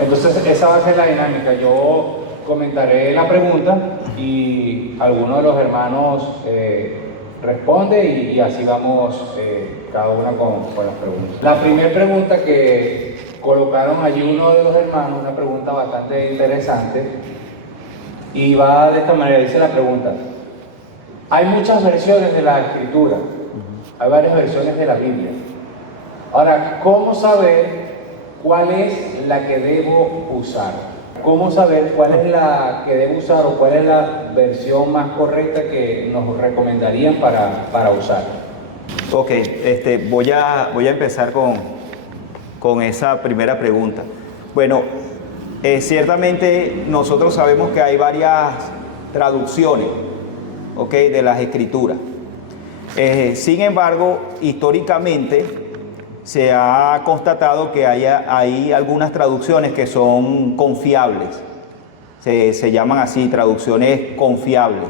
Entonces esa va a ser la dinámica. Yo comentaré la pregunta y alguno de los hermanos responde y así vamos cada una con las preguntas. La primera pregunta que colocaron allí uno de los hermanos, una pregunta bastante interesante, y va de esta manera, dice la pregunta: hay muchas versiones de la Escritura, hay varias versiones de la Biblia. Ahora, ¿cómo saber cuál es la que debo usar? ¿Cómo saber cuál es la que debo usar o cuál es la versión más correcta que nos recomendarían para usar? Ok, voy a empezar con esa primera pregunta. Bueno, ciertamente nosotros sabemos que hay varias traducciones, ok, de las Escrituras. Sin embargo, históricamente se ha constatado que hay algunas traducciones que son confiables. Se llaman así, traducciones confiables.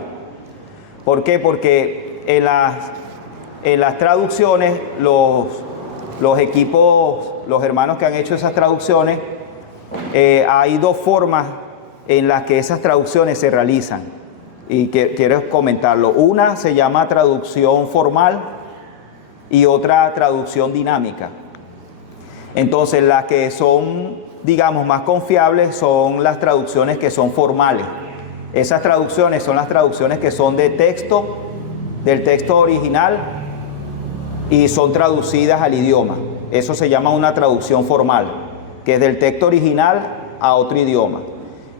¿Por qué? Porque en las traducciones, los equipos, los hermanos que han hecho esas traducciones, hay dos formas en las que esas traducciones se realizan. Y quiero comentarlo. Una se llama traducción formal y otra traducción dinámica. Entonces, las que son, digamos, más confiables son las traducciones que son formales. Esas traducciones son las traducciones que son de texto, del texto original, y son traducidas al idioma. Eso se llama una traducción formal, que es del texto original a otro idioma.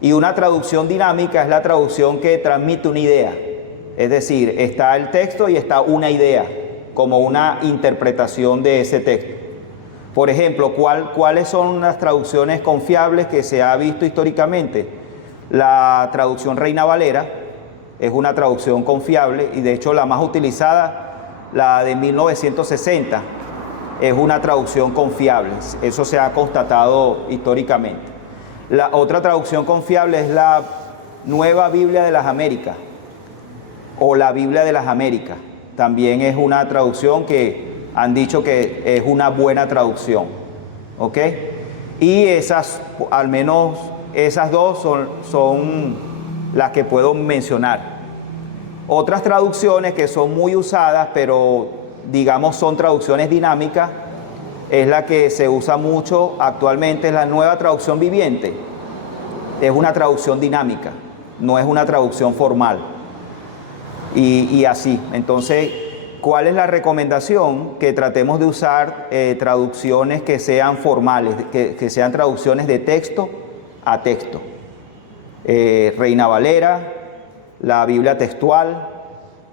Y una traducción dinámica es la traducción que transmite una idea. Es decir, está el texto y está una idea, como una interpretación de ese texto. Por ejemplo, ¿cuáles son las traducciones confiables que se ha visto históricamente? La traducción Reina Valera es una traducción confiable y de hecho la más utilizada, la de 1960, es una traducción confiable. Eso se ha constatado históricamente. La otra traducción confiable es la Nueva Biblia de las Américas o la Biblia de las Américas. También es una traducción que han dicho que es una buena traducción, ¿ok? Y esas, al menos esas dos son las que puedo mencionar. Otras traducciones que son muy usadas, pero digamos son traducciones dinámicas, es la que se usa mucho actualmente, es la Nueva Traducción Viviente. Es una traducción dinámica, no es una traducción formal. Y así, entonces, ¿cuál es la recomendación? Que tratemos de usar traducciones que sean formales, que sean traducciones de texto a texto. Reina Valera, la Biblia textual,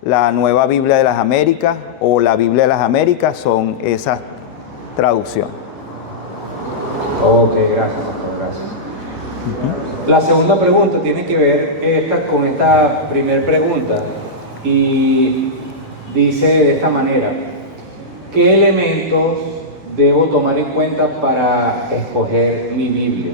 la Nueva Biblia de las Américas o la Biblia de las Américas son esas traducciones. Ok, gracias, pastor, gracias. La segunda pregunta tiene que ver con esta primera pregunta y dice de esta manera: ¿qué elementos debo tomar en cuenta para escoger mi Biblia?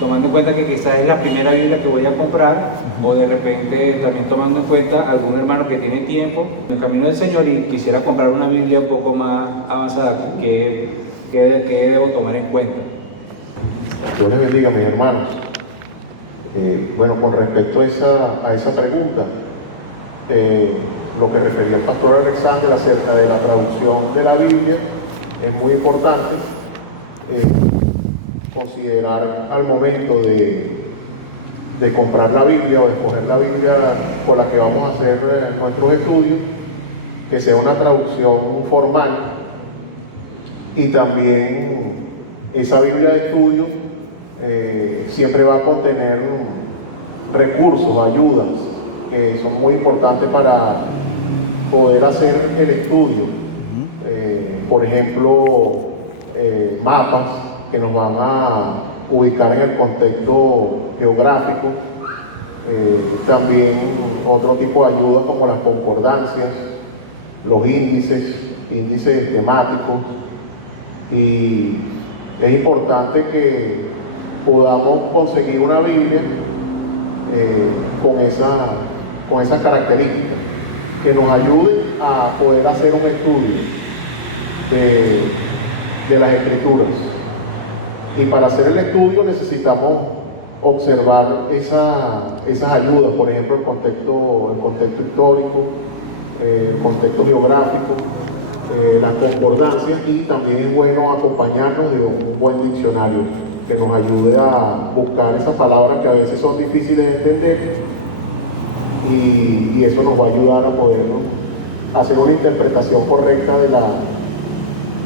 Tomando en cuenta que quizás es la primera Biblia que voy a comprar, o de repente también tomando en cuenta algún hermano que tiene tiempo en el camino del Señor y quisiera comprar una Biblia un poco más avanzada. ¿Qué debo tomar en cuenta? Dios les bendiga, mis hermanos. Bueno, con respecto a esa pregunta, lo que refería el pastor Alexander acerca de la traducción de la Biblia, es muy importante considerar al momento de comprar la Biblia o de escoger la Biblia con la que vamos a hacer nuestros estudios, que sea una traducción formal, y también esa Biblia de estudio siempre va a contener recursos, ayudas, que son muy importantes para poder hacer el estudio. Por ejemplo, mapas que nos van a ubicar en el contexto geográfico. También otro tipo de ayudas como las concordancias, los índices temáticos. Y es importante que podamos conseguir una Biblia con esas características, que nos ayude a poder hacer un estudio de las Escrituras. Y para hacer el estudio necesitamos observar esas ayudas, por ejemplo, el contexto histórico, el contexto geográfico, las concordancias, y también es bueno acompañarnos de un buen diccionario que nos ayude a buscar esas palabras que a veces son difíciles de entender, y eso nos va a ayudar a poder, ¿no?, hacer una interpretación correcta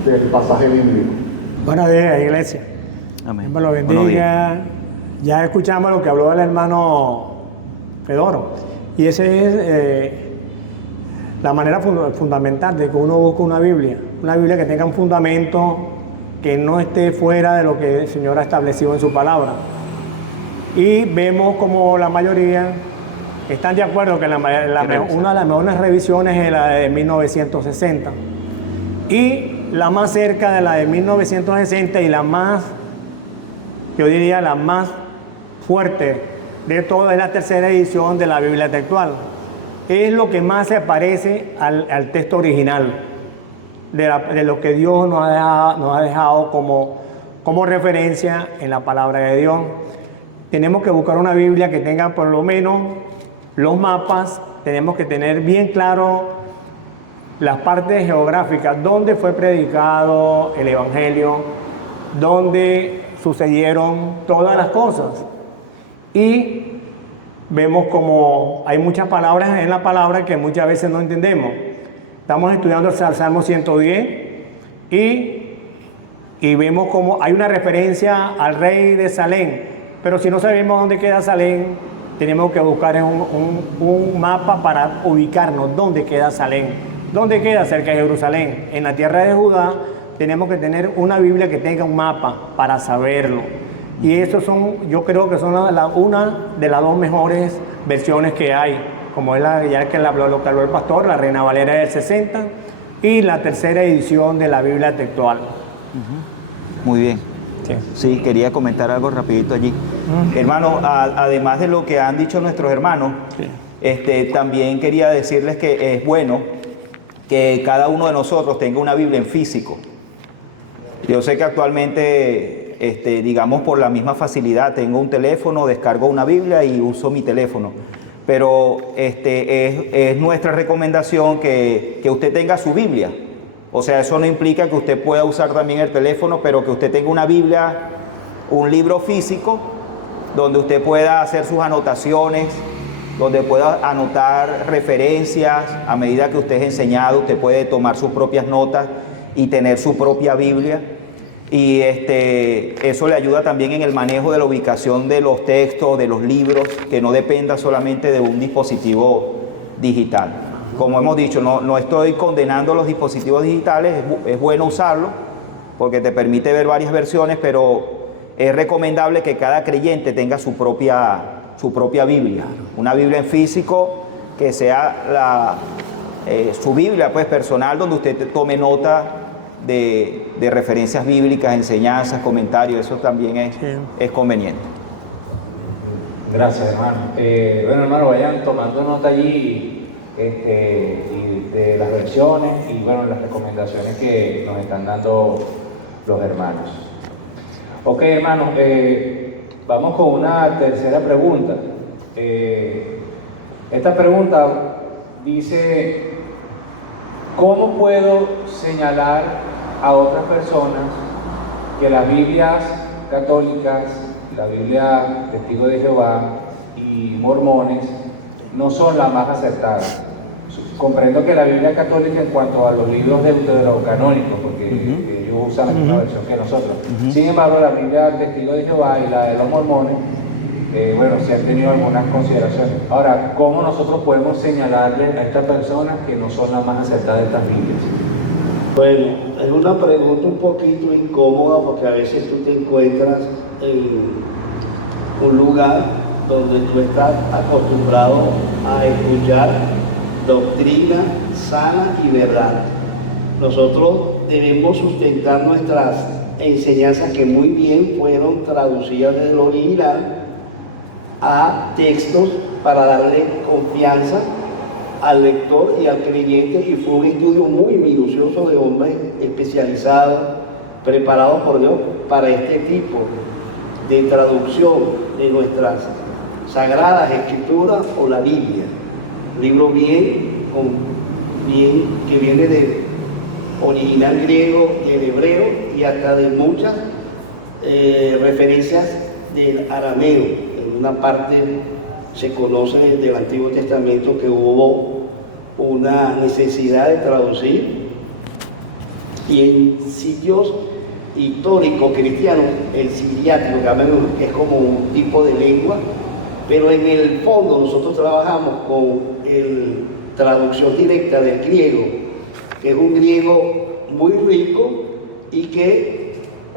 del pasaje bíblico. Buenos días, iglesia. Amén. Dios me lo bendiga. Ya escuchamos lo que habló el hermano Pedoro. Y esa es la manera fundamental de que uno busque una Biblia que tenga un fundamento, que no esté fuera de lo que el Señor ha establecido en su palabra. Y vemos como la mayoría están de acuerdo que una de las mejores revisiones es la de 1960. Y la más cerca de la de 1960 y la más, yo diría, la más fuerte de todas es la tercera edición de la Biblia textual. Es lo que más se parece al texto original, de lo que Dios nos ha dejado como referencia en la palabra de Dios. Tenemos que buscar una Biblia que tenga por lo menos los mapas, tenemos que tener bien claro las partes geográficas, dónde fue predicado el Evangelio, dónde sucedieron todas las cosas. Y vemos como hay muchas palabras en la palabra que muchas veces no entendemos. Estamos estudiando el Salmo 110 y vemos como hay una referencia al rey de Salem, pero si no sabemos dónde queda Salem, tenemos que buscar un mapa para ubicarnos dónde queda Salem, dónde queda cerca de Jerusalén. En la tierra de Judá tenemos que tener una Biblia que tenga un mapa para saberlo. Y eso yo creo que son una de las dos mejores versiones que hay, como es lo que habló el pastor, la Reina Valera del 60 y la tercera edición de la Biblia textual. Muy bien. Sí, quería comentar algo rapidito allí. Hermano, además de lo que han dicho nuestros hermanos, también quería decirles que es bueno que cada uno de nosotros tenga una Biblia en físico. Yo sé que actualmente, digamos, por la misma facilidad, tengo un teléfono, descargo una Biblia y uso mi teléfono. Pero es nuestra recomendación que usted tenga su Biblia. O sea, eso no implica que usted pueda usar también el teléfono, pero que usted tenga una Biblia, un libro físico, donde usted pueda hacer sus anotaciones, donde pueda anotar referencias. A medida que usted es enseñado, usted puede tomar sus propias notas y tener su propia Biblia. Y eso le ayuda también en el manejo de la ubicación de los textos, de los libros, que no dependa solamente de un dispositivo digital. Como hemos dicho, no estoy condenando los dispositivos digitales, es bueno usarlo porque te permite ver varias versiones, pero es recomendable que cada creyente tenga su propia Biblia, una Biblia en físico que sea su Biblia pues personal, donde usted tome nota de referencias bíblicas, enseñanzas, comentarios. Eso también es conveniente. Gracias, hermano. Bueno, hermano, vayan tomando nota allí y de las versiones y bueno, las recomendaciones que nos están dando los hermanos. Ok, hermanos, vamos con una tercera pregunta. Esta pregunta dice: ¿cómo puedo señalar a otras personas que las Biblias católicas, la Biblia Testigos de Jehová y mormones no son las más acertadas? Comprendo que la Biblia católica, en cuanto a los libros deuterocanónicos, porque ellos usan la misma versión que nosotros. Sin embargo, la Biblia Testigos de Jehová y la de los mormones, bueno, sí han tenido algunas consideraciones. Ahora, ¿cómo nosotros podemos señalarle a estas personas que no son las más acertadas de estas Biblias? Bueno, es una pregunta un poquito incómoda, porque a veces tú te encuentras en un lugar donde tú estás acostumbrado a escuchar doctrina sana y verdad. Nosotros debemos sustentar nuestras enseñanzas, que muy bien fueron traducidas desde el original a textos, para darle confianza al lector y al creyente, y fue un estudio muy minucioso de hombres especializados, preparados por Dios, para este tipo de traducción de nuestras sagradas escrituras o la Biblia. Libro que viene del original griego y el hebreo y hasta de muchas referencias del arameo. En una parte se conoce del Antiguo Testamento que hubo una necesidad de traducir, y en sitios históricos cristianos el siriático, que es como un tipo de lengua, pero en el fondo nosotros trabajamos con traducción directa del griego, que es un griego muy rico y que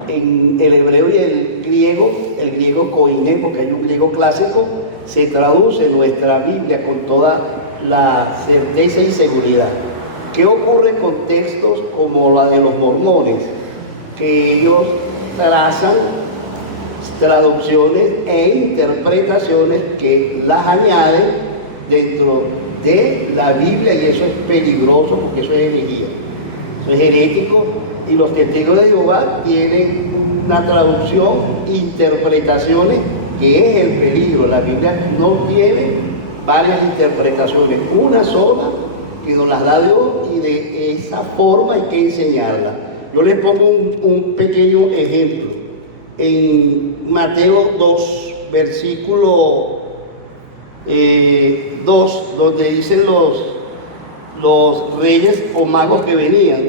en el hebreo y el griego koiné, porque hay un griego clásico, se traduce nuestra Biblia con toda la certeza y seguridad. ¿Qué ocurre con textos como la de los mormones? Que ellos trazan traducciones e interpretaciones que las añaden dentro de la Biblia, y eso es peligroso porque eso es herejía, eso es herético, y los testigos de Jehová tienen una traducción, interpretaciones, que es el peligro. La Biblia no tiene varias interpretaciones, una sola que nos las da Dios, y de esa forma hay que enseñarla. Yo les pongo un pequeño ejemplo. En Mateo 2, versículo 2, donde dicen los reyes o magos que venían,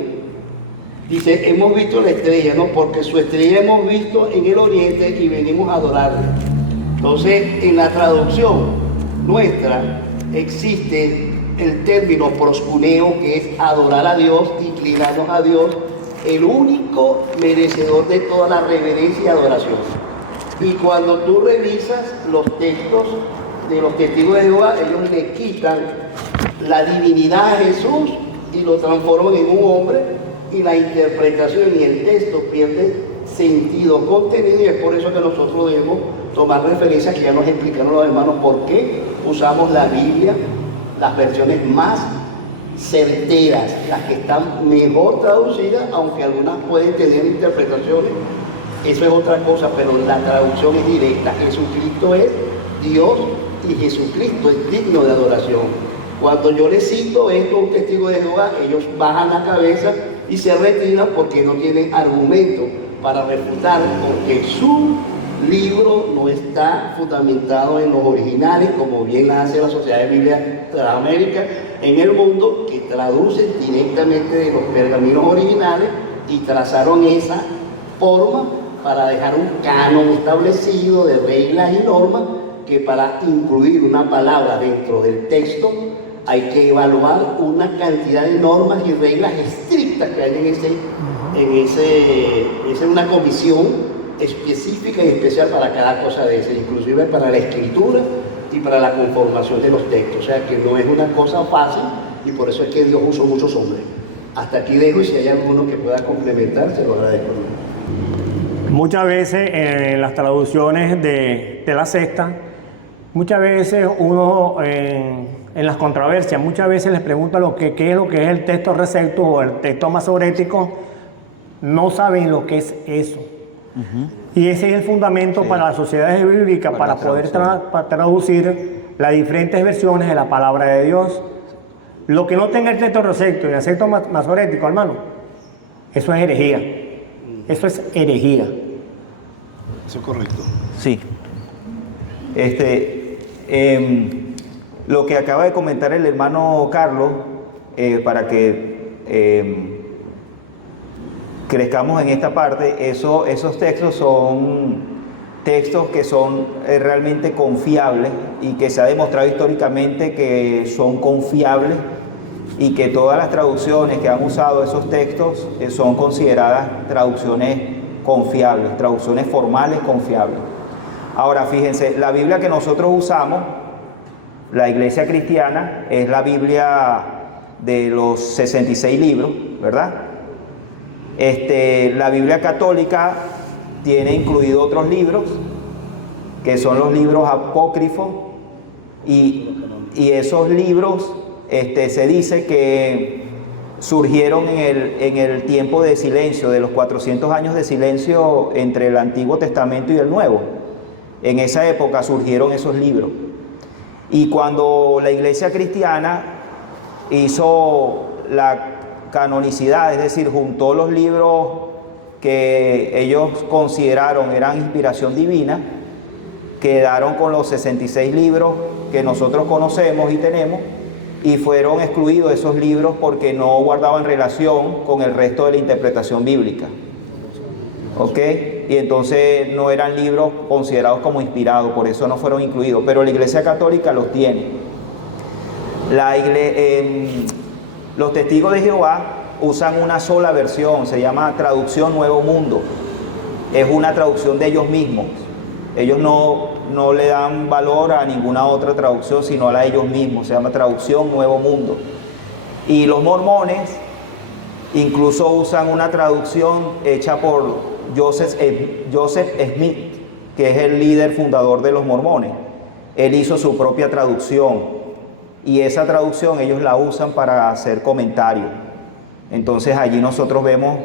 dice, hemos visto la estrella, ¿no? Porque su estrella hemos visto en el oriente y venimos a adorarla. Entonces, en la traducción nuestra existe el término proscuneo, que es adorar a Dios, inclinarnos a Dios, el único merecedor de toda la reverencia y adoración. Y cuando tú revisas los textos de los testigos de Jehová, ellos le quitan la divinidad a Jesús y lo transforman en un hombre, y la interpretación y el texto pierde sentido, contenido, y es por eso que nosotros debemos tomar referencias que ya nos explicaron los hermanos por qué usamos la Biblia, las versiones más certeras, las que están mejor traducidas, aunque algunas pueden tener interpretaciones, eso es otra cosa, pero la traducción es directa. Jesucristo es Dios y Jesucristo es digno de adoración. Cuando yo les cito esto a un testigo de Jehová, ellos bajan la cabeza y se retiran porque no tienen argumento para refutar, porque su libro no está fundamentado en los originales, como bien hace la Sociedad de Biblia de la América en el mundo, que traducen directamente de los pergaminos originales y trazaron esa forma para dejar un canon establecido de reglas y normas, que para incluir una palabra dentro del texto hay que evaluar una cantidad de normas y reglas estrictas que hay en una comisión específica y especial para cada cosa de esa, inclusive para la escritura y para la conformación de los textos. O sea que no es una cosa fácil, y por eso es que Dios usó muchos hombres. Hasta aquí dejo, y si hay alguno que pueda complementar, se lo agradezco. Muchas veces en las traducciones de la sexta, muchas veces uno en las controversias, muchas veces les pregunta qué es lo que es el texto receptus o el texto masorético, no saben lo que es eso. Y ese es el fundamento para las sociedades bíblicas, para poder traducir las diferentes versiones de la palabra de Dios. Lo que no tenga el texto receptus y el texto masorético, hermano, eso es herejía. Eso es herejía. Eso es correcto. Sí. Lo que acaba de comentar el hermano Carlos, para que crezcamos en esta parte, esos textos son textos que son realmente confiables, y que se ha demostrado históricamente que son confiables, y que todas las traducciones que han usado esos textos son consideradas traducciones confiables, traducciones formales confiables. Ahora, fíjense, la Biblia que nosotros usamos, la Iglesia Cristiana, es la Biblia de los 66 libros, ¿verdad? La Biblia Católica tiene incluido otros libros, que son los libros apócrifos, y esos libros se dice que surgieron en el tiempo de silencio, de los 400 años de silencio entre el Antiguo Testamento y el Nuevo. En esa época surgieron esos libros. Y cuando la iglesia cristiana hizo la canonicidad, es decir, juntó los libros que ellos consideraron eran inspiración divina, quedaron con los 66 libros que nosotros conocemos y tenemos, y fueron excluidos esos libros porque no guardaban relación con el resto de la interpretación bíblica. ¿Ok? Y entonces no eran libros considerados como inspirados, por eso no fueron incluidos, pero la Iglesia Católica los tiene. Los testigos de Jehová usan una sola versión, se llama Traducción Nuevo Mundo. Es una traducción de ellos mismos. Ellos no le dan valor a ninguna otra traducción, sino a la de ellos mismos. Se llama Traducción Nuevo Mundo. Y los mormones incluso usan una traducción hecha por Joseph Smith, que es el líder fundador de los mormones. Él hizo su propia traducción y esa traducción ellos la usan para hacer comentarios. Entonces allí nosotros vemos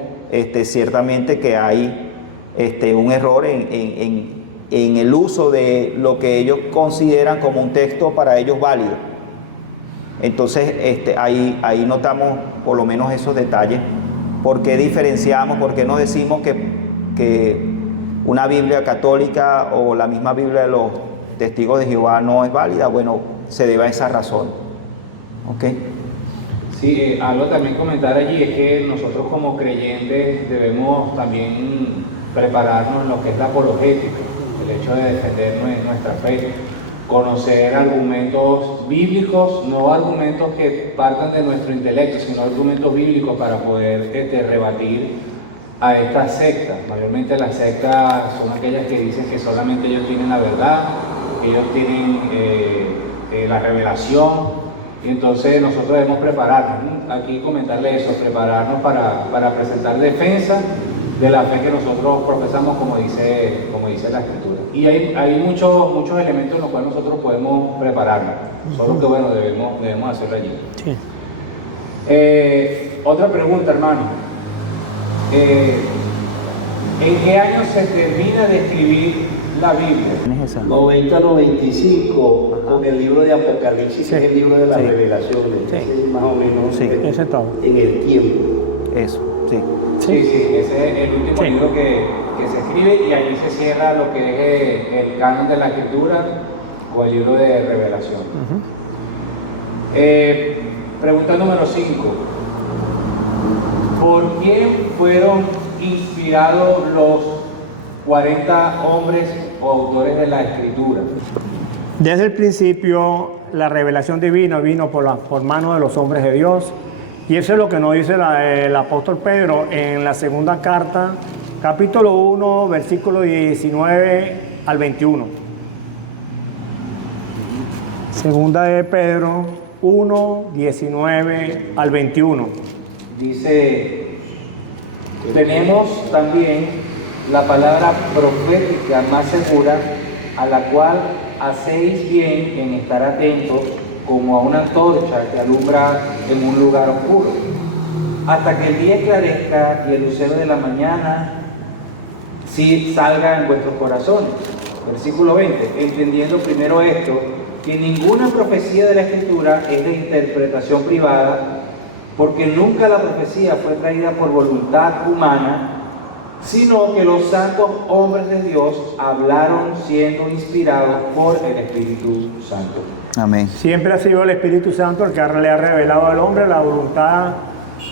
ciertamente que hay un error en el uso de lo que ellos consideran como un texto para ellos válido. Entonces ahí notamos por lo menos esos detalles. ¿Por qué diferenciamos? ¿Por qué no decimos que una Biblia católica o la misma Biblia de los testigos de Jehová no es válida? Bueno, se debe a esa razón. ¿Ok? Sí, algo también comentar allí es que nosotros como creyentes debemos también prepararnos en lo que es la apologética, el hecho de defender nuestra fe, conocer argumentos bíblicos, no argumentos que partan de nuestro intelecto, sino argumentos bíblicos para poder rebatir a estas sectas. Mayormente las sectas son aquellas que dicen que solamente ellos tienen la verdad, que ellos tienen la revelación, y entonces nosotros debemos prepararnos, ¿no? Aquí comentarle eso, prepararnos para presentar defensa de la fe que nosotros profesamos, como dice la Escritura. Y hay muchos elementos en los cuales nosotros podemos prepararnos, solo que bueno, debemos hacerlo allí. Sí. Otra pregunta, hermano. ¿En qué año se termina de escribir la Biblia? 90-95, con el libro de Apocalipsis, Sí. que es el libro de las Sí. revelaciones. Sí. Ese es más o menos Sí. Ese es todo. en el tiempo. Eso, sí. Sí, ese es el último Sí. libro que se escribe y allí se cierra lo que es el canon de la Escritura o el libro de revelación. Pregunta número 5. ¿Por quién fueron inspirados los 40 hombres o autores de la Escritura? Desde el principio, la revelación divina vino por mano de los hombres de Dios. Y eso es lo que nos dice el apóstol Pedro en la segunda carta, capítulo 1, versículo 19 al 21. Segunda de Pedro 1, 19 al 21. Dice, tenemos también la palabra profética más segura, a la cual hacéis bien en estar atentos como a una antorcha que alumbra en un lugar oscuro, hasta que el día esclarezca y el lucero de la mañana sí salga en vuestros corazones. Versículo 20, entendiendo primero esto, que ninguna profecía de la Escritura es de interpretación privada, porque nunca la profecía fue traída por voluntad humana, sino que los santos hombres de Dios hablaron siendo inspirados por el Espíritu Santo. Amén. Siempre ha sido el Espíritu Santo el que le ha revelado al hombre la voluntad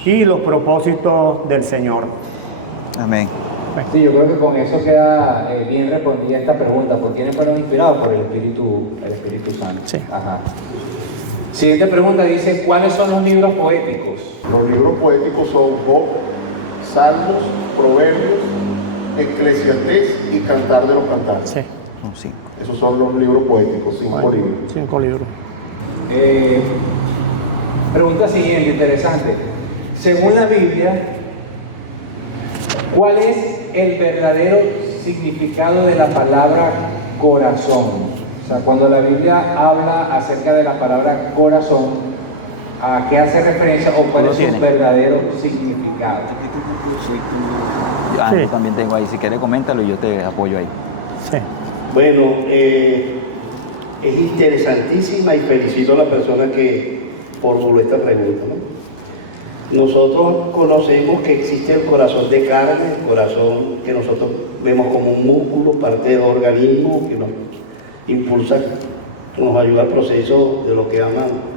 y los propósitos del Señor. Amén. Sí, yo creo que con eso queda bien respondida esta pregunta. ¿Por quiénes fueron inspirados? Por el Espíritu Santo. Sí. Ajá. Siguiente pregunta dice, ¿cuáles son los libros poéticos? Los libros poéticos son Job, Salmos, Proverbios, Eclesiastés y Cantar de los Cantares. Sí. Son 5. Esos son los libros poéticos, 5 libros. 5 libros. Pregunta siguiente, interesante. Según la Biblia, ¿cuál es el verdadero significado de la palabra corazón? O sea, cuando la Biblia habla acerca de la palabra corazón, a qué hace referencia o cuál ¿Tú lo es su tienes? verdadero significado. Ah, Sí. yo también tengo ahí. Si quieres, coméntalo y yo te apoyo ahí. Sí. Bueno, es interesantísima y felicito a la persona que formuló esta pregunta, ¿no? Nosotros conocemos que existe el corazón de carne, el corazón que nosotros vemos como un músculo, parte del organismo que nos impulsa, nos ayuda al proceso de lo que llaman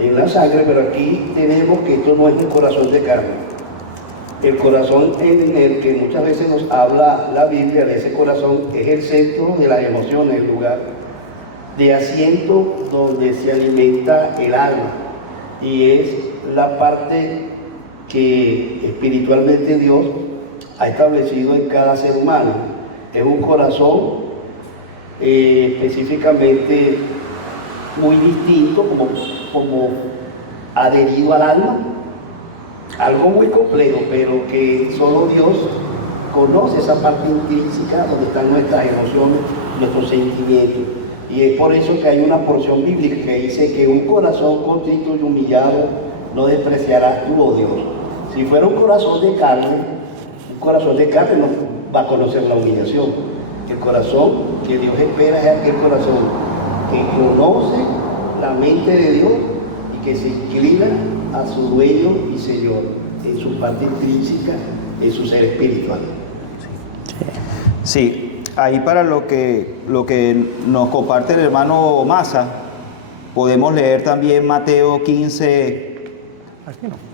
en la sangre, pero aquí tenemos que esto no es un corazón de carne. El corazón en el que muchas veces nos habla la Biblia, de ese corazón, es el centro de las emociones, el lugar de asiento donde se alimenta el alma, y es la parte que espiritualmente Dios ha establecido en cada ser humano. Es un corazón específicamente muy distinto, como adherido al alma, algo muy complejo, pero que solo Dios conoce esa parte intrínseca donde están nuestras emociones, nuestros sentimientos. Y es por eso que hay una porción bíblica que dice que un corazón contrito y humillado no despreciarás tú, oh Dios. Si fuera un corazón de carne no va a conocer la humillación. El corazón que Dios espera es aquel corazón que conoce la mente de Dios y que se inclina a su dueño y Señor en su parte intrínseca, en su ser espiritual. Sí, ahí para lo que nos comparte el hermano Maza, podemos leer también Mateo 15,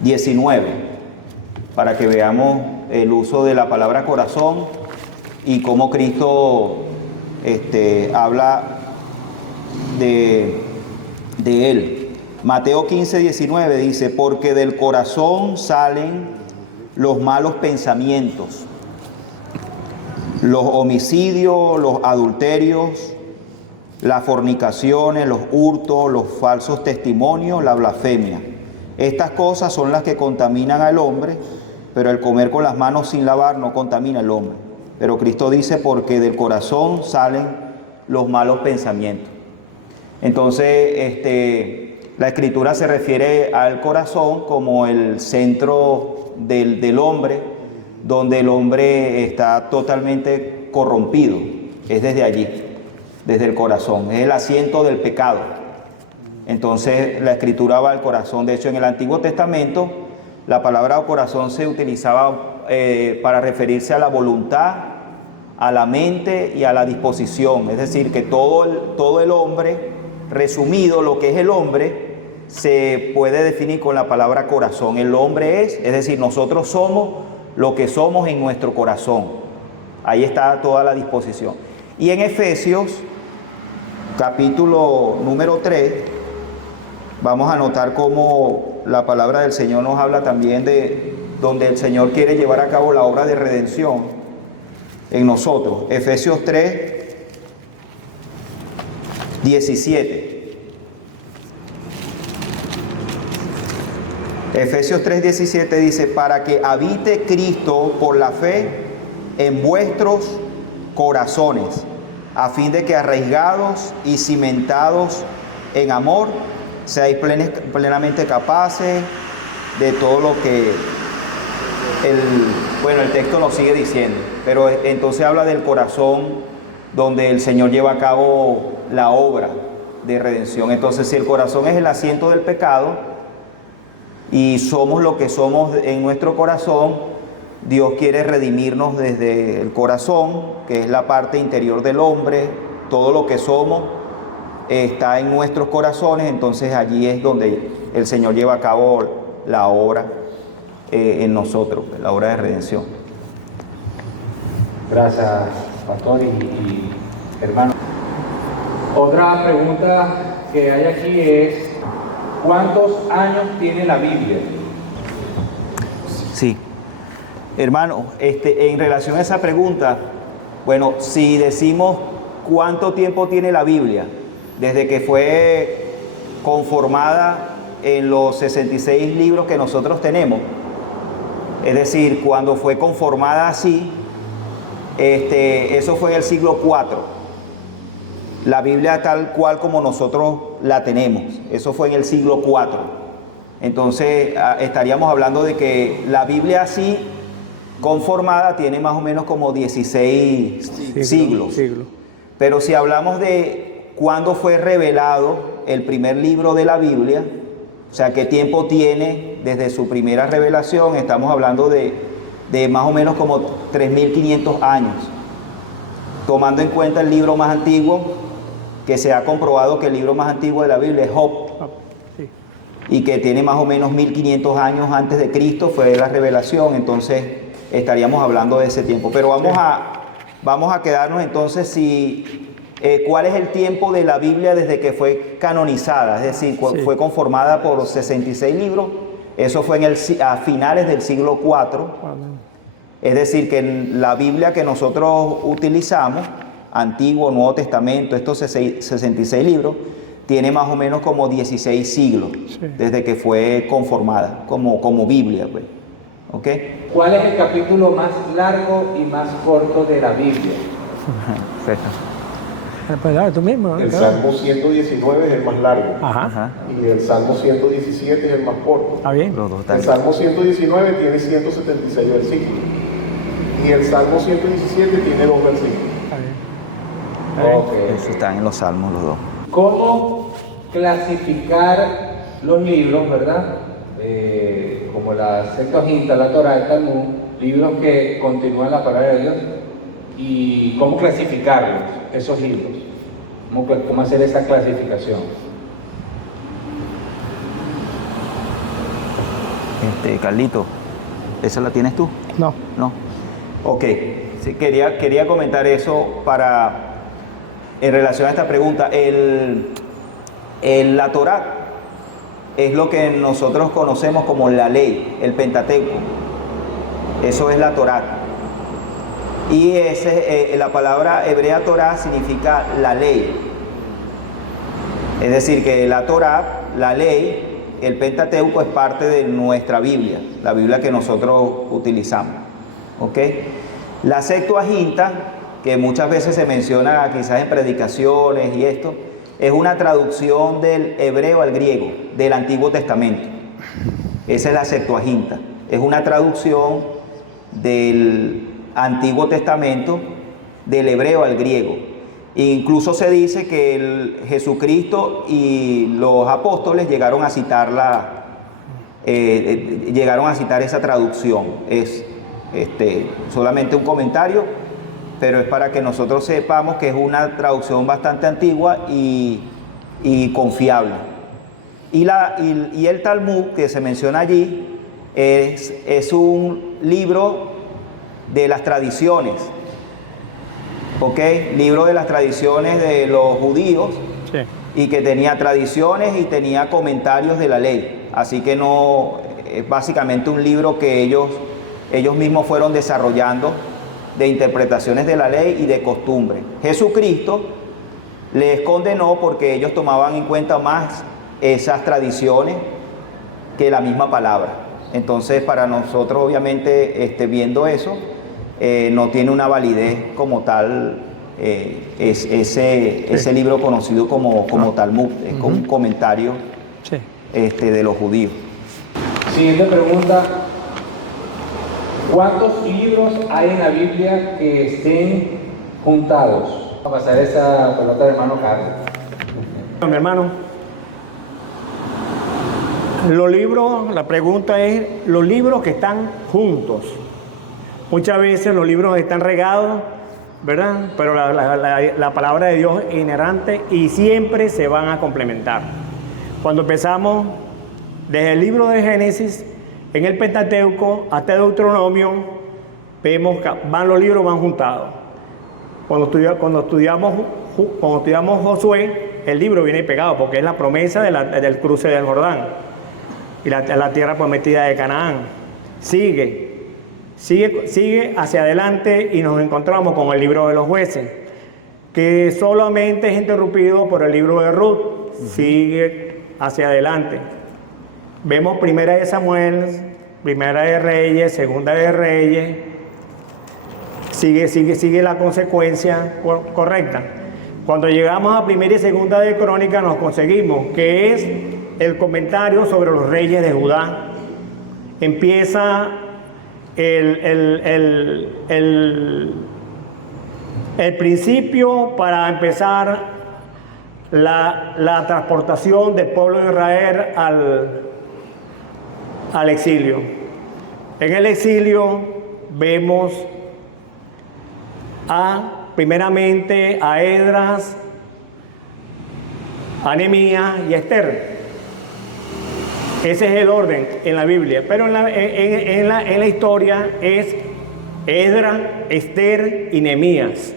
19, para que veamos el uso de la palabra corazón y cómo Cristo habla de él. Mateo 15, 19 dice, porque del corazón salen los malos pensamientos, los homicidios, los adulterios, las fornicaciones, los hurtos, los falsos testimonios, la blasfemia. Estas cosas son las que contaminan al hombre, pero el comer con las manos sin lavar no contamina al hombre. Pero Cristo dice, porque del corazón salen los malos pensamientos. Entonces, la Escritura se refiere al corazón como el centro del hombre, donde el hombre está totalmente corrompido. Es desde allí, desde el corazón. Es el asiento del pecado. Entonces, la Escritura va al corazón. De hecho, en el Antiguo Testamento, la palabra corazón se utilizaba para referirse a la voluntad, a la mente y a la disposición. Es decir, que todo el hombre, resumido, lo que es el hombre, se puede definir con la palabra corazón. El hombre es decir, nosotros somos lo que somos en nuestro corazón. Ahí está toda la disposición. Y en Efesios, capítulo número 3, vamos a notar cómo la palabra del Señor nos habla también de donde el Señor quiere llevar a cabo la obra de redención en nosotros. Efesios 3, 17. Efesios 3:17 dice, para que habite Cristo por la fe en vuestros corazones, a fin de que arraigados y cimentados en amor, seáis plenamente capaces de todo lo que el texto nos sigue diciendo. Pero entonces habla del corazón donde el Señor lleva a cabo la obra de redención. Entonces, si el corazón es el asiento del pecado, y somos lo que somos en nuestro corazón, Dios quiere redimirnos desde el corazón, que es la parte interior del hombre. Todo lo que somos está en nuestros corazones. Entonces allí es donde el Señor lleva a cabo la obra en nosotros, la obra de redención. Gracias, pastor y hermano. Otra pregunta que hay aquí es, ¿cuántos años tiene la Biblia? Sí. Hermano, en relación a esa pregunta, bueno, si decimos cuánto tiempo tiene la Biblia, desde que fue conformada en los 66 libros que nosotros tenemos, es decir, cuando fue conformada así, eso fue en el siglo IV. La Biblia tal cual como nosotros la tenemos, eso fue en el siglo IV. Entonces estaríamos hablando de que la Biblia así conformada tiene más o menos como 16 siglos. Pero si hablamos de cuándo fue revelado el primer libro de la Biblia, o sea, qué tiempo tiene desde su primera revelación, estamos hablando de más o menos como 3.500 años. Tomando en cuenta el libro más antiguo, que se ha comprobado que el libro más antiguo de la Biblia es Job, y que tiene más o menos 1.500 años antes de Cristo, fue la revelación, entonces estaríamos hablando de ese tiempo. Pero vamos a quedarnos entonces ¿cuál es el tiempo de la Biblia desde que fue canonizada? Es decir, fue conformada por 66 libros, eso fue a finales del siglo IV. Es decir, que en la Biblia que nosotros utilizamos, Antiguo, Nuevo Testamento, estos 66 libros, tiene más o menos como 16 siglos desde que fue conformada como Biblia, pues. ¿Okay? ¿Cuál es el capítulo más largo y más corto de la Biblia? Pues dale tú mismo. El Salmo 119 es el más largo. Ajá. Y el Salmo 117 es el más corto. Está bien. El Salmo 119 tiene 176 versículos. Y el Salmo 117 tiene 2 versículos. Está bien. Ok. Eso están en los salmos los dos. ¿Cómo clasificar los libros, verdad? Como la Septuaginta, la Torá, el Talmud, libros que continúan la palabra de Dios, y cómo clasificarlos, esos libros, cómo hacer esta clasificación. Carlito, ¿esa la tienes tú? No. No. Ok, sí, quería comentar eso en relación a esta pregunta. La Torá es lo que nosotros conocemos como la ley, el Pentateuco. Eso es la Torá. Y la palabra hebrea Torá significa la ley. Es decir, que la Torá, la ley, el Pentateuco es parte de nuestra Biblia, la Biblia que nosotros utilizamos. ¿Ok? La Septuaginta, que muchas veces se menciona quizás en predicaciones y esto, es una traducción del hebreo al griego, del Antiguo Testamento. Esa es la Septuaginta. Es una traducción del Antiguo Testamento, del hebreo al griego. Incluso se dice que Jesucristo y los apóstoles llegaron a citar esa traducción. Es solamente un comentario, pero es para que nosotros sepamos que es una traducción bastante antigua y confiable. Y el Talmud, que se menciona allí, es un libro de las tradiciones, ¿ok? Libro de las tradiciones de los judíos, y que tenía tradiciones y tenía comentarios de la ley. Así que no, es básicamente un libro que ellos mismos fueron desarrollando, de interpretaciones de la ley y de costumbre. Jesucristo les condenó porque ellos tomaban en cuenta más esas tradiciones que la misma palabra. Entonces, para nosotros, obviamente, viendo eso, no tiene una validez como tal ese libro conocido como Talmud, es como un comentario de los judíos. Siguiente pregunta. ¿Cuántos libros hay en la Biblia que estén juntados? Vamos a pasar esa pelota al hermano Carlos. Mi hermano, los libros, la pregunta es, los libros que están juntos. Muchas veces los libros están regados, ¿verdad? Pero la palabra de Dios es inerrante y siempre se van a complementar. Cuando empezamos desde el libro de Génesis, en el Pentateuco hasta Deuteronomio, vemos que los libros van juntados. Cuando estudiamos Josué, el libro viene pegado porque es la promesa del cruce del Jordán y la tierra prometida de Canaán. Sigue hacia adelante y nos encontramos con el libro de los jueces, que solamente es interrumpido por el libro de Ruth. Sigue hacia adelante. Vemos Primera de Samuel, Primera de Reyes, Segunda de Reyes. Sigue la consecuencia correcta. Cuando llegamos a Primera y Segunda de Crónicas nos conseguimos que es el comentario sobre los reyes de Judá. Empieza el principio para empezar la transportación del pueblo de Israel al exilio. En el exilio vemos primeramente a Esdras, a Nehemías y a Esther. Ese es el orden en la Biblia, pero en la historia es Esdras, Esther y Nehemías,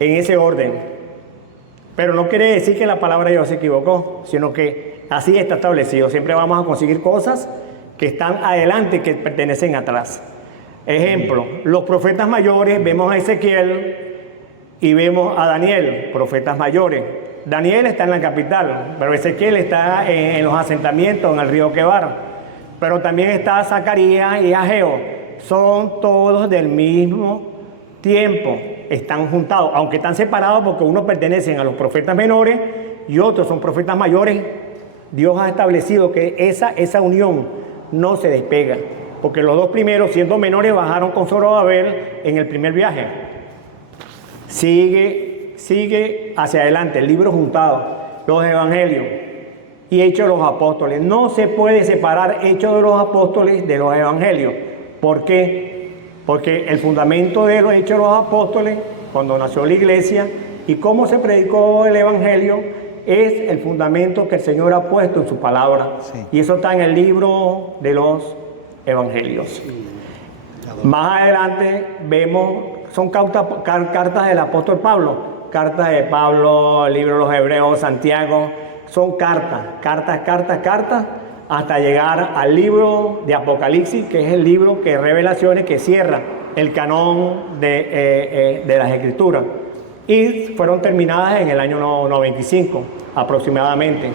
en ese orden. Pero no quiere decir que la palabra de Dios se equivocó, sino que así está establecido. Siempre vamos a conseguir cosas que están adelante y que pertenecen atrás. Ejemplo, los profetas mayores, vemos a Ezequiel y vemos a Daniel, profetas mayores. Daniel está en la capital, pero Ezequiel está en los asentamientos en el río Quebar. Pero también está Zacarías y Ageo. Son todos del mismo tiempo, están juntados, aunque están separados porque unos pertenecen a los profetas menores y otros son profetas mayores. Dios ha establecido que esa unión no se despega, porque los dos primeros, siendo menores, bajaron con Zorobabel en el primer viaje. Sigue hacia adelante el libro juntado, los evangelios y Hechos de los Apóstoles. No se puede separar Hechos de los Apóstoles de los evangelios. ¿Por qué? Porque el fundamento de los Hechos de los Apóstoles, cuando nació la iglesia y cómo se predicó el evangelio, es el fundamento que el Señor ha puesto en su palabra. Sí. Y eso está en el libro de los evangelios. Más adelante vemos, son cartas del apóstol Pablo. Cartas de Pablo, el libro de los Hebreos, Santiago, son cartas, hasta llegar al libro de Apocalipsis, que es el libro que revelaciones que cierra el canon de las Escrituras. Y fueron terminadas en el año 95, aproximadamente.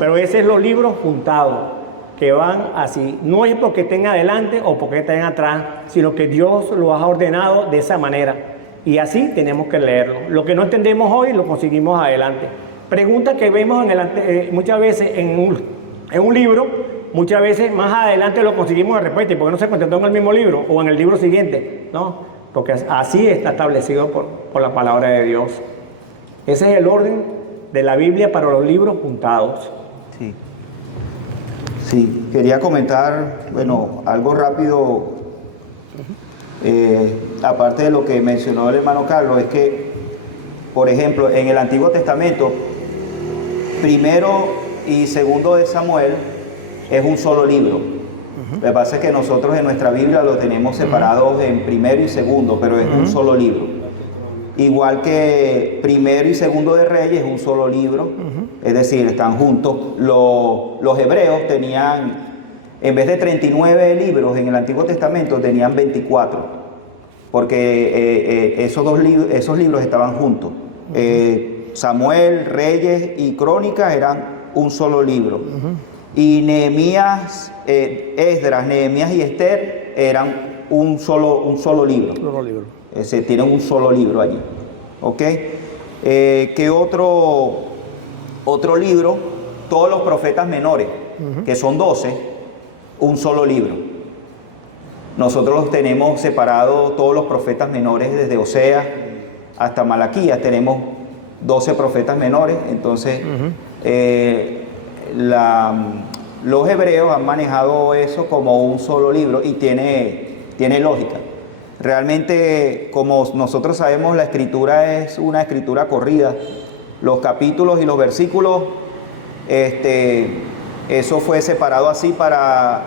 Pero esos son los libros juntados, que van así. No es porque estén adelante o porque estén atrás, sino que Dios lo ha ordenado de esa manera. Y así tenemos que leerlo. Lo que no entendemos hoy lo conseguimos adelante. Preguntas que vemos muchas veces en un libro, muchas veces más adelante lo conseguimos de repente, porque no se contestó en el mismo libro o en el libro siguiente, ¿no? Porque así está establecido por la palabra de Dios. Ese es el orden de la Biblia para los libros juntados. Sí, quería comentar, algo rápido. Aparte de lo que mencionó el hermano Carlos, es que, por ejemplo, en el Antiguo Testamento, primero y segundo de Samuel es un solo libro. Lo que pasa es que nosotros en nuestra Biblia lo tenemos separados en primero y segundo, pero es un solo libro. Igual que primero y segundo de Reyes es un solo libro, es decir, están juntos. Los hebreos tenían, en vez de 39 libros en el Antiguo Testamento, tenían 24, porque esos libros estaban juntos. Samuel, Reyes y Crónicas eran un solo libro. Y Nehemías, Esdras, Nehemías y Esther eran un solo libro. Tienen un solo libro allí. ¿Ok? ¿Qué otro libro? Todos los profetas menores, que son 12, un solo libro. Nosotros los tenemos separados, todos los profetas menores, desde Oseas hasta Malaquías, tenemos 12 profetas menores. Entonces, los hebreos han manejado eso como un solo libro y tiene lógica. Realmente, como nosotros sabemos, la escritura es una escritura corrida. Los capítulos y los versículos, eso fue separado así para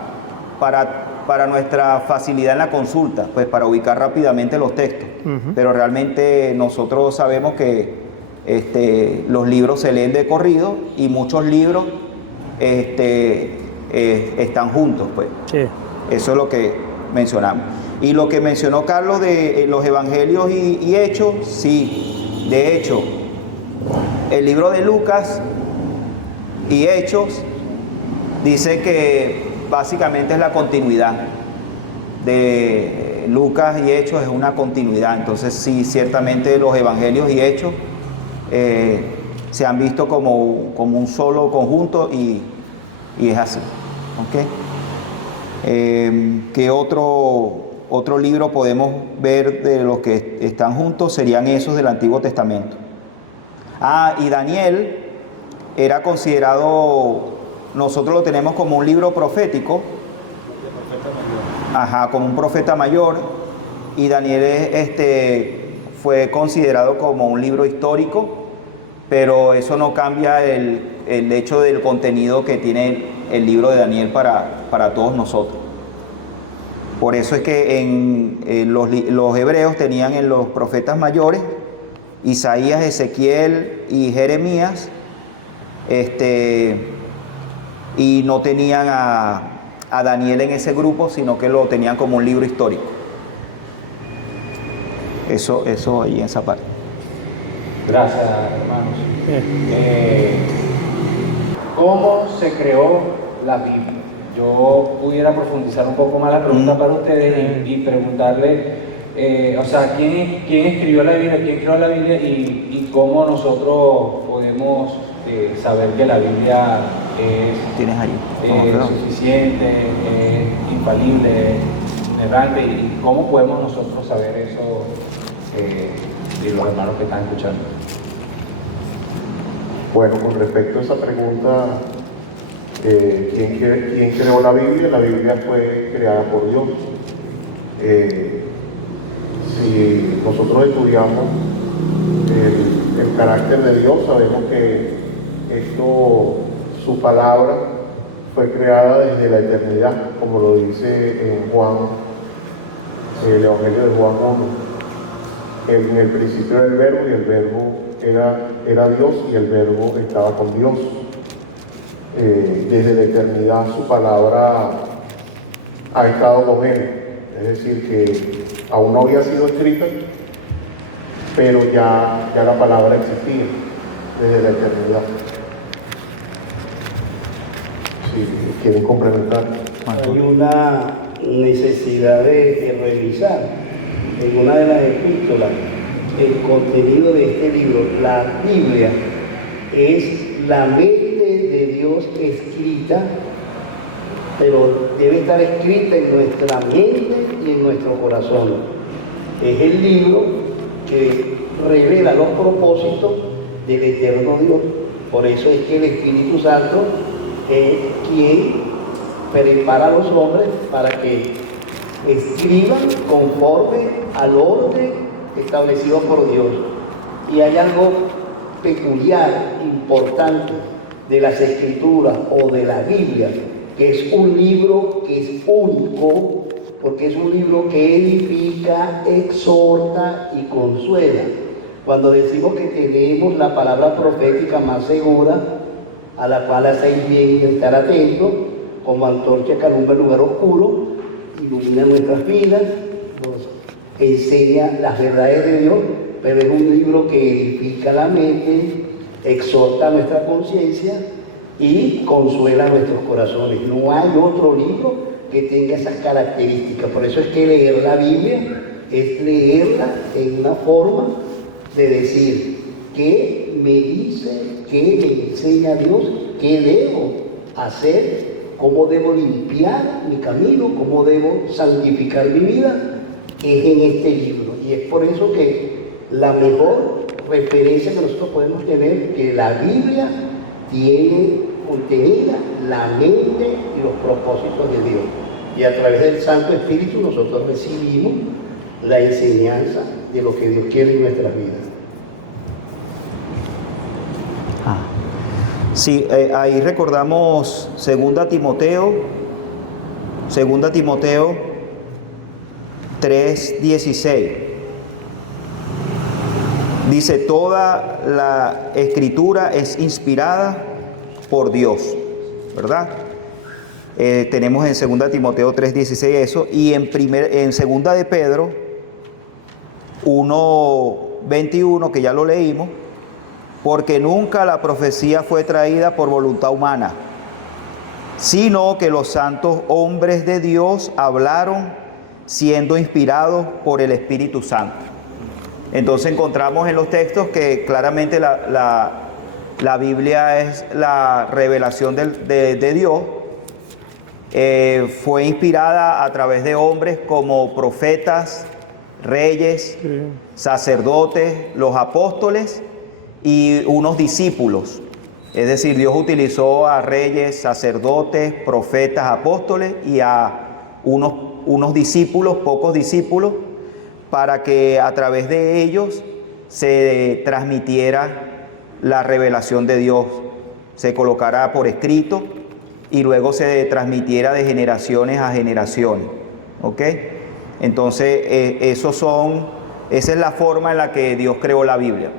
nuestra facilidad en la consulta, pues para ubicar rápidamente los textos. Pero realmente nosotros sabemos que los libros se leen de corrido y muchos libros están juntos, pues. Sí. Eso es lo que mencionamos. Y lo que mencionó Carlos de los evangelios y hechos, sí, de hecho, el libro de Lucas y Hechos dice que básicamente es la continuidad de Lucas y Hechos, es una continuidad. Entonces sí, ciertamente los evangelios y hechos se han visto como un solo conjunto y Y es así. ¿Ok? ¿Qué otro libro podemos ver de los que están juntos? Serían esos del Antiguo Testamento. Y Daniel era considerado, nosotros lo tenemos como un libro profético, como un profeta mayor, y Daniel fue considerado como un libro histórico, pero eso no cambia el hecho del contenido que tiene el libro de Daniel para todos nosotros. Por eso es que en los hebreos tenían en los profetas mayores Isaías, Ezequiel y Jeremías, y no tenían a Daniel en ese grupo, sino que lo tenían como un libro histórico. Eso ahí en esa parte. Gracias, hermanos. ¿Cómo se creó la Biblia? Yo pudiera profundizar un poco más la pregunta para ustedes y preguntarle, ¿quién escribió la Biblia, quién creó la Biblia y cómo nosotros podemos saber que la Biblia es suficiente, es infalible, inerrante, y cómo podemos nosotros saber eso de los hermanos que están escuchando? Bueno, con respecto a esa pregunta, ¿quién creó la Biblia? La Biblia fue creada por Dios. Si nosotros estudiamos el carácter de Dios, sabemos que su palabra fue creada desde la eternidad, como lo dice en Juan, el Evangelio de Juan 1. En el principio era el verbo, y el verbo era Dios, y el verbo estaba con Dios. Desde la eternidad su palabra ha estado con Él, es decir, que aún no había sido escrita, pero ya la palabra existía desde la eternidad. Si quieren complementar. Hay una necesidad de revisar en una de las epístolas el contenido de este libro. La Biblia es la mente de Dios escrita, pero debe estar escrita en nuestra mente y en nuestro corazón. Es el libro que revela los propósitos del eterno Dios. Por eso es que el Espíritu Santo es quien prepara a los hombres para que escriban conforme al orden establecido por Dios. Y hay algo peculiar, importante de las Escrituras o de la Biblia, que es un libro que es único, porque es un libro que edifica, exhorta y consuela. Cuando decimos que tenemos la palabra profética más segura, a la cual hacéis bien estar atentos, como antorcha que alumbra el lugar oscuro, ilumina nuestras vidas, nos enseña las verdades de Dios, pero es un libro que edifica la mente, exhorta nuestra conciencia y consuela nuestros corazones. No hay otro libro que tenga esas características. Por eso es que leer la Biblia es leerla en una forma de decir qué me dice, qué me enseña Dios, qué debo hacer, cómo debo limpiar mi camino, cómo debo santificar mi vida, es en este libro. Y es por eso que la mejor referencia que nosotros podemos tener, que la Biblia tiene contenida la mente y los propósitos de Dios. Y a través del Santo Espíritu nosotros recibimos la enseñanza de lo que Dios quiere en nuestras vidas. Sí, ahí recordamos 2 Timoteo 3:16. Dice, toda la Escritura es inspirada por Dios, ¿verdad? Tenemos en 2 Timoteo 3:16 eso, y en 2 de Pedro 1:21, que ya lo leímos, porque nunca la profecía fue traída por voluntad humana, sino que los santos hombres de Dios hablaron siendo inspirados por el Espíritu Santo. Entonces encontramos en los textos que claramente la La Biblia es la revelación de Dios. Fue inspirada a través de hombres como profetas, reyes, sacerdotes, los apóstoles y unos discípulos. Es decir, Dios utilizó a reyes, sacerdotes, profetas, apóstoles y a unos discípulos, pocos discípulos, para que a través de ellos se transmitiera la revelación de Dios, se colocara por escrito y luego se transmitiera de generaciones a generaciones. ¿Ok? Entonces, esa es la forma en la que Dios creó la Biblia.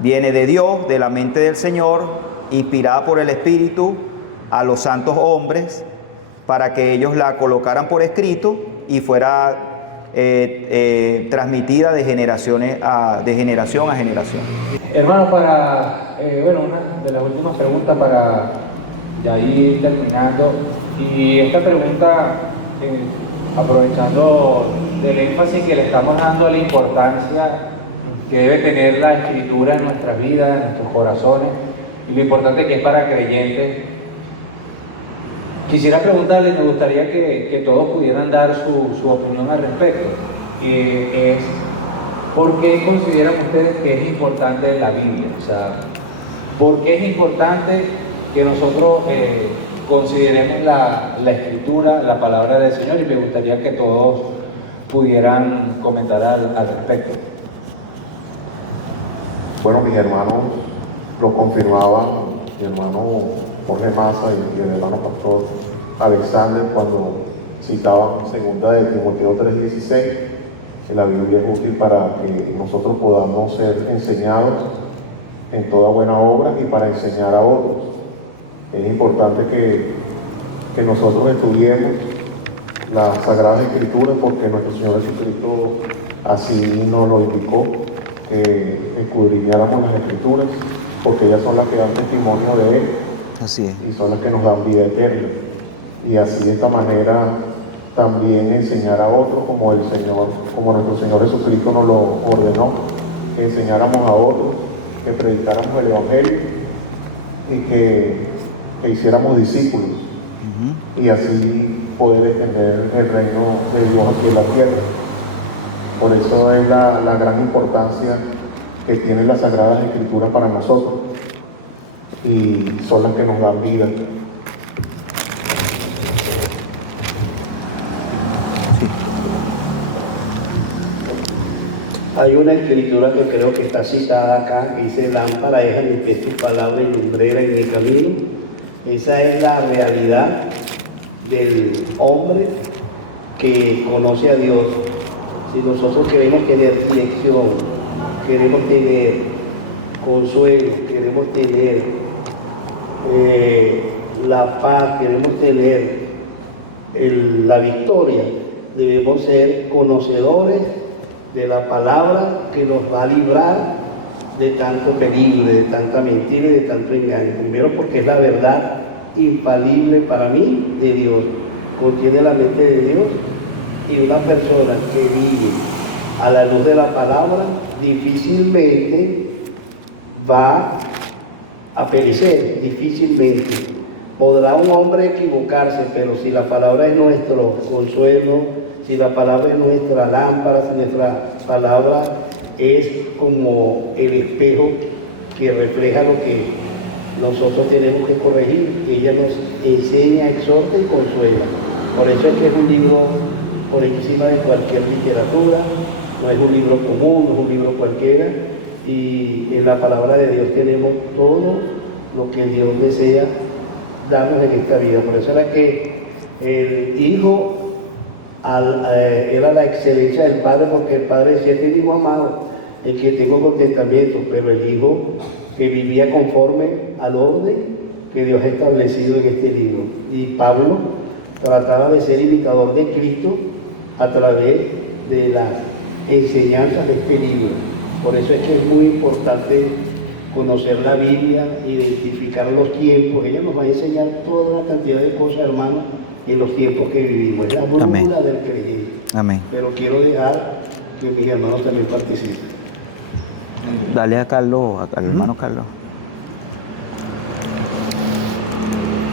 Viene de Dios, de la mente del Señor, inspirada por el Espíritu a los santos hombres para que ellos la colocaran por escrito y fuera transmitida de generación a generación. Hermano, una de las últimas preguntas para ya ir terminando. Y esta pregunta, aprovechando del énfasis que le estamos dando a la importancia que debe tener la Escritura en nuestras vidas, en nuestros corazones, y lo importante que es para creyentes. Quisiera preguntarle, me gustaría que todos pudieran dar su opinión al respecto. ¿Por qué consideran ustedes que es importante la Biblia? O sea, ¿por qué es importante que nosotros consideremos la Escritura, la palabra del Señor? Y me gustaría que todos pudieran comentar al respecto. Bueno, mis hermanos lo confirmaban, mi hermano Jorge Maza y el hermano pastor Alexander, cuando citaban 2 de Timoteo 3:16, que la Biblia es útil para que nosotros podamos ser enseñados en toda buena obra y para enseñar a otros. Es importante que nosotros estudiemos las Sagradas Escrituras, porque nuestro Señor Jesucristo así nos lo indicó, que escudriñáramos las Escrituras, porque ellas son las que dan testimonio de Él. Así es. Y son las que nos dan vida eterna. Y así de esta manera también enseñar a otros, como nuestro Señor Jesucristo nos lo ordenó, que enseñáramos a otros, que predicáramos el Evangelio y que hiciéramos discípulos. Y así poder extender el reino de Dios aquí en la tierra. Por eso es la gran importancia que tienen las Sagradas Escrituras para nosotros, y son las que nos dan vida. Hay una escritura que creo que está citada acá, que dice: lámpara es a mi pie tu palabra y lumbrera en mi camino. Esa es la realidad del hombre que conoce a Dios. Si nosotros queremos tener dirección, queremos tener consuelo, queremos tener la paz, queremos tener la victoria, debemos ser conocedores de la palabra que nos va a librar de tanto peligro, de tanta mentira y de tanto engaño. Primero, porque es la verdad infalible para mí de Dios, contiene la mente de Dios, y una persona que vive a la luz de la palabra difícilmente va a perecer, difícilmente. Podrá un hombre equivocarse, pero si la palabra es nuestro consuelo, si la palabra es nuestra lámpara, si nuestra palabra es como el espejo que refleja lo que nosotros tenemos que corregir, ella nos enseña, exhorta y consuela. Por eso es que es un libro por encima de cualquier literatura, no es un libro común, no es un libro cualquiera, y en la palabra de Dios tenemos todo lo que Dios desea darnos en esta vida. Por eso era que el Hijo era la excelencia del Padre, porque el Padre decía: este Hijo amado, el que tengo contentamiento, pero el Hijo que vivía conforme al orden que Dios ha establecido en este libro. Y Pablo trataba de ser imitador de Cristo a través de las enseñanzas de este libro. Por eso es que es muy importante conocer la Biblia, identificar los tiempos. Ella nos va a enseñar toda una cantidad de cosas, hermanos, en los tiempos que vivimos. Es la brújula del creyente. Amén. Pero quiero dejar que mis hermanos también participen. Dale a Carlos, al hermano Carlos.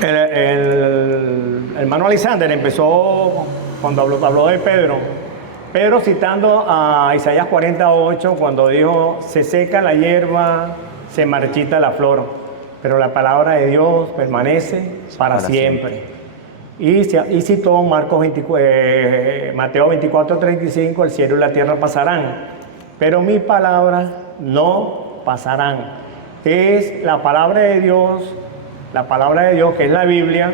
El hermano Alexander empezó cuando habló de Pedro. Pedro citando a Isaías 48 cuando dijo, se seca la hierba, se marchita la flor, pero la palabra de Dios permanece para siempre. Y citó Mateo 24:35, el cielo y la tierra pasarán, pero mis palabras no pasarán. Es la palabra de Dios que es la Biblia,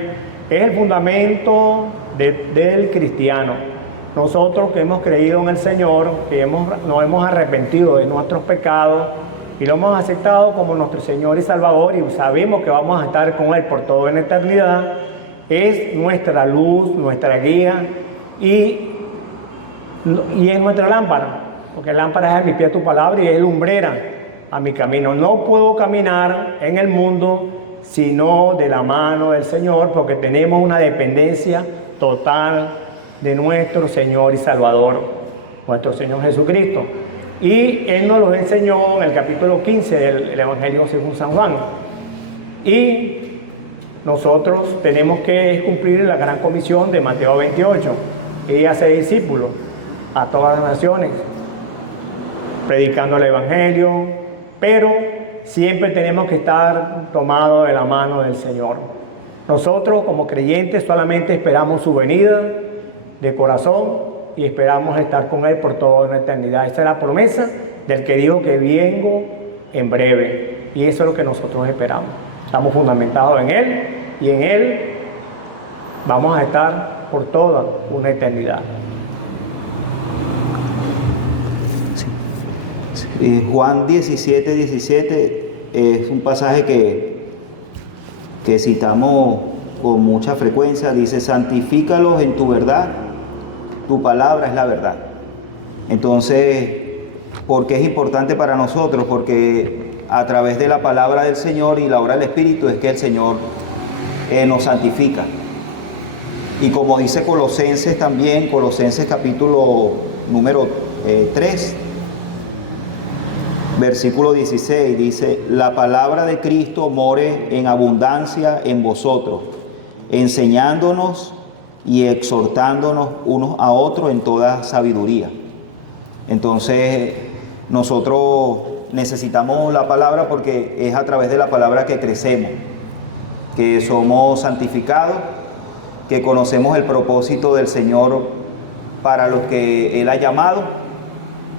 es el fundamento del cristiano. Nosotros que hemos creído en el Señor, que nos hemos arrepentido de nuestros pecados y lo hemos aceptado como nuestro Señor y Salvador y sabemos que vamos a estar con Él por toda la eternidad, es nuestra luz, nuestra guía y es nuestra lámpara, porque lámpara es a mi pie tu palabra y es lumbrera a mi camino. No puedo caminar en el mundo sino de la mano del Señor, porque tenemos una dependencia total de nuestro Señor y Salvador, nuestro Señor Jesucristo. Y Él nos lo enseñó en el capítulo 15 del Evangelio según San Juan. Y nosotros tenemos que cumplir la gran comisión de Mateo 28, y hacer discípulos a todas las naciones, predicando el Evangelio, pero siempre tenemos que estar tomados de la mano del Señor. Nosotros como creyentes solamente esperamos su venida de corazón y esperamos estar con Él por toda la eternidad. Esa es la promesa del que dijo que vengo en breve. Y eso es lo que nosotros esperamos. Estamos fundamentados en Él y en Él vamos a estar por toda una eternidad. Juan 17:17 es un pasaje que citamos con mucha frecuencia. Dice, santifícalos en tu verdad, tu palabra es la verdad. Entonces, ¿por qué es importante para nosotros? Porque a través de la palabra del Señor y la obra del Espíritu es que el Señor nos santifica. Y como dice Colosenses también, Colosenses capítulo número 3, versículo 16, dice, la palabra de Cristo more en abundancia en vosotros, enseñándonos y exhortándonos unos a otros en toda sabiduría. Entonces, nosotros necesitamos la palabra porque es a través de la palabra que crecemos, que somos santificados, que conocemos el propósito del Señor para los que Él ha llamado.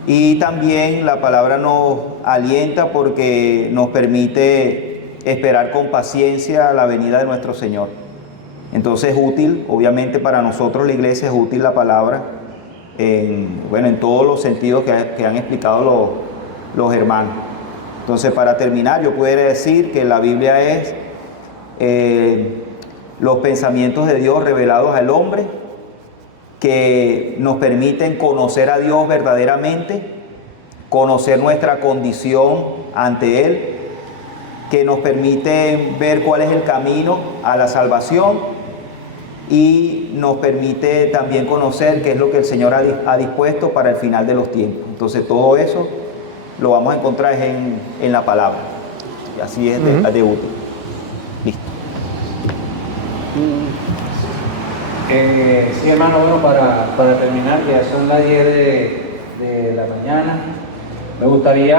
Y también la palabra nos alienta porque nos permite esperar con paciencia la venida de nuestro Señor. Entonces es útil, obviamente para nosotros la iglesia es útil la palabra en todos los sentidos que han explicado los hermanos. Entonces, para terminar, yo pudiera decir que la Biblia es los pensamientos de Dios revelados al hombre, que nos permiten conocer a Dios verdaderamente, conocer nuestra condición ante Él, que nos permiten ver cuál es el camino a la salvación y nos permite también conocer qué es lo que el Señor ha dispuesto para el final de los tiempos. Entonces todo eso lo vamos a encontrar en la palabra, y así es de útil. Listo. Sí, hermano, bueno, para terminar, que ya son las 10 de la mañana, me gustaría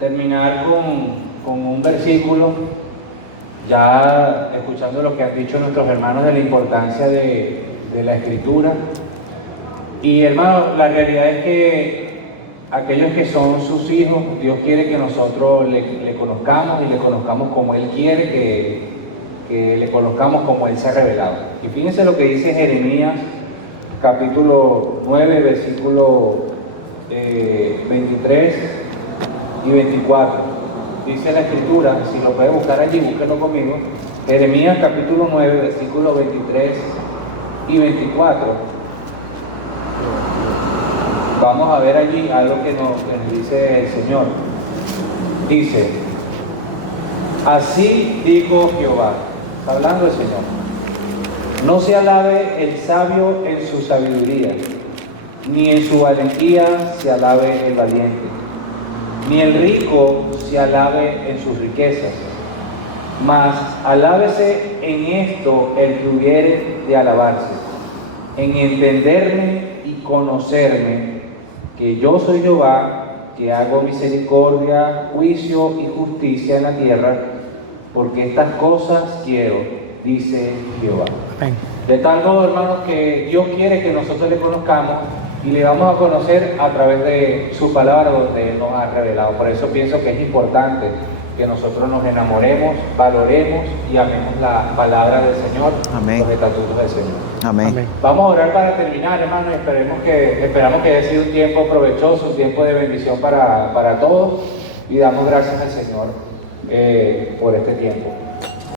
terminar con un versículo, ya escuchando lo que han dicho nuestros hermanos de la importancia de la Escritura. Y hermano, la realidad es que aquellos que son sus hijos, Dios quiere que nosotros le conozcamos y le conozcamos como Él quiere que le conozcamos, como Él se ha revelado. Y fíjense lo que dice Jeremías capítulo 9, versículo 23 y 24. Dice la Escritura, si lo puede buscar allí, búsquenlo conmigo. Jeremías capítulo 9, versículo 23 y 24. Vamos a ver allí algo que nos dice el Señor. Dice, así dijo Jehová, hablando el Señor, no se alabe el sabio en su sabiduría, ni en su valentía se alabe el valiente, ni el rico se alabe en sus riquezas, mas alábese en esto el que hubiere de alabarse, en entenderme y conocerme, que yo soy Jehová, que hago misericordia, juicio y justicia en la tierra, porque estas cosas quiero, dice Jehová. Amén. De tal modo, hermanos, que Dios quiere que nosotros le conozcamos y le vamos a conocer a través de su palabra donde Él nos ha revelado. Por eso pienso que es importante que nosotros nos enamoremos, valoremos y amemos la palabra del Señor, Amén. los estatutos del Señor. Amén. Amén. Vamos a orar para terminar, hermanos. Esperamos que haya sido un tiempo provechoso, un tiempo de bendición para todos, y damos gracias al Señor por este tiempo.